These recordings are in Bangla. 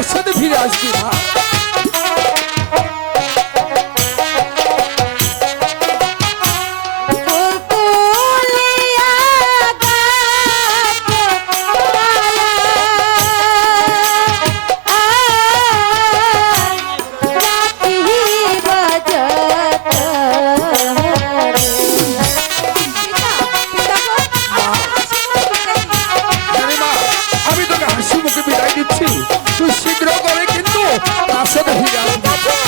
প্রাসাদে ফিরে আসবি মা। আরে মা, আমি তোকে হাসি মুখে বিদায় দিচ্ছি, তুই শীঘ্র করে কিন্তু প্রাসাদে ফিরে আসবি।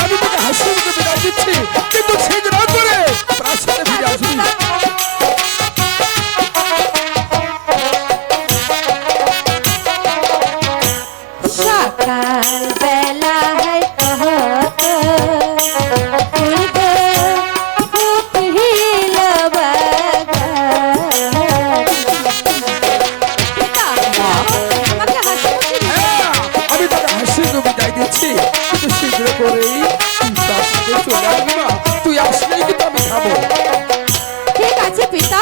আমি তোকে হাসি মুখে বিদায় দিচ্ছি, কিন্তু শীঘ্র করে প্রাসাদে ফিরে আসবি। সকাল বেলা হয় কহত পূর্ব ফুটিল হ্যাঁ, আমি তোকে হাসি মুখে বিদায় দিচ্ছি, কিন্তু শীঘ্র করেই প্রাসাদে চলে আসবি মা। তুই আসলেই কিন্তু আমি খাবো। ঠিক আছে পিতা,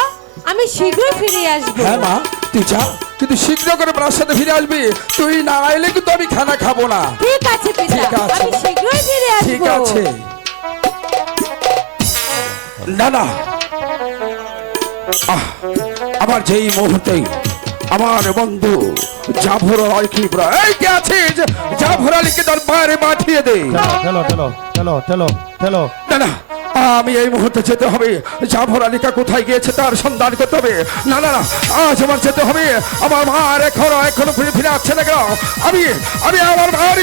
আমি শীঘ্রই ফিরে আসবো। হ্যাঁ মা, তুই যা, কিন্তু শীঘ্র করে প্রাসাদে ফিরে আসবি। তুই না এলে কিন্তু আমি খানা খাবো না। ঠিক আছে পিতা, ঠিক আছে। আমি শীঘ্রই ফিরে আসবো। ঠিক আছে। না না, আমার যেই মুহূর্তে আমার বন্ধু জাফর আলী এই কে আছিস, জাফর আলীকে দরবারে পাঠিয়ে দে। ঠেলো ঠেলো ঠেলো ঠেলো ঠেলো। না না, আমি এই মুহূর্তে যেতে হবে। জাফর আলীকা কোথায় গিয়েছে তার সন্ধান করতে হবে। না না না, আজ আমার যেতে হবে। আমার মা আর এখনো ফিরে ফিরে আসছে না কেন? আমি আমি আমার মার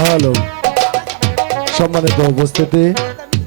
হ্যালো, সম্মানিত উপস্থিতি,